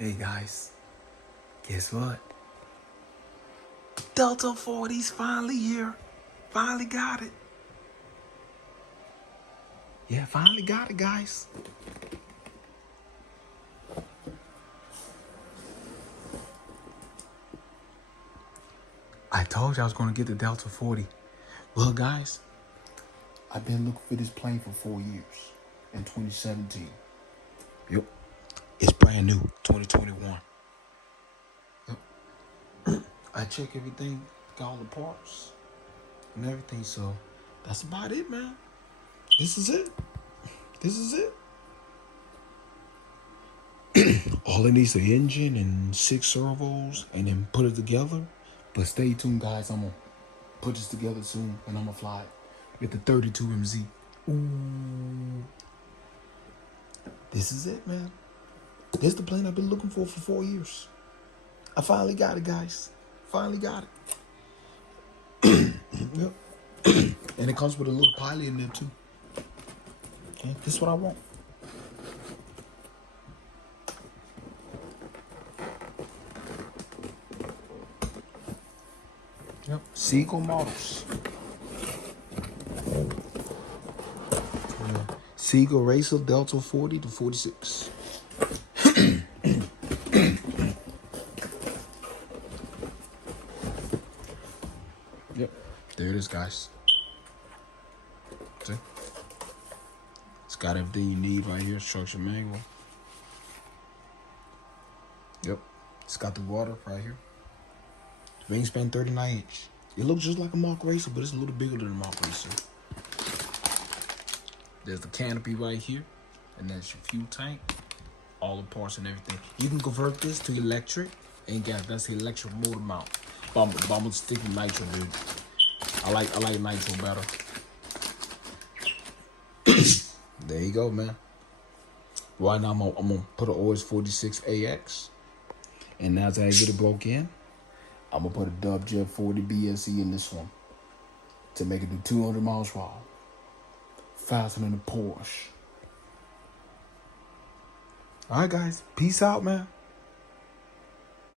Hey guys, guess what? Delta 40's finally here. Finally got it. Yeah, finally got it, guys. I told you I was going to get the Delta 40. Well, guys, I've been looking for this plane for 4 years in 2017. Yep. It's brand new, 2021. Yep. I check everything, got all the parts and everything, so that's about it, man. This is it. This is it. All it needs is the engine and 6 servos and then put it together. But stay tuned, guys. I'm going to put this together soon and I'm going to fly it with the 32 MZ. Ooh. This is it, man. This is the plane I've been looking for 4 years. I finally got it, guys. Finally got it. Yep. And it comes with a little pilot in there, too. Okay, this is what I want. Yep. Seagull models. Yeah. Seagull Racer Delta 40 to 46. Yep. There it is, guys. See? It's got everything you need right here. Instruction manual. Yep. It's got the water right here. Wingspan 39 inch. It looks just like a Mach Racer, but it's a little bigger than a Mach Racer. There's the canopy right here, and that's your fuel tank, all the parts and everything. You can convert this to electric, and that's the electric motor mount. But I'm gonna stick with nitro, dude. I like nitro better. There you go, man. Right now I'm gonna put an OS 46 AX, and now as I get it broke in, I'm going to put a Dubjet 40 BSE in this one to make it do 200 miles per hour. Faster than a Porsche. All right, guys. Peace out, man.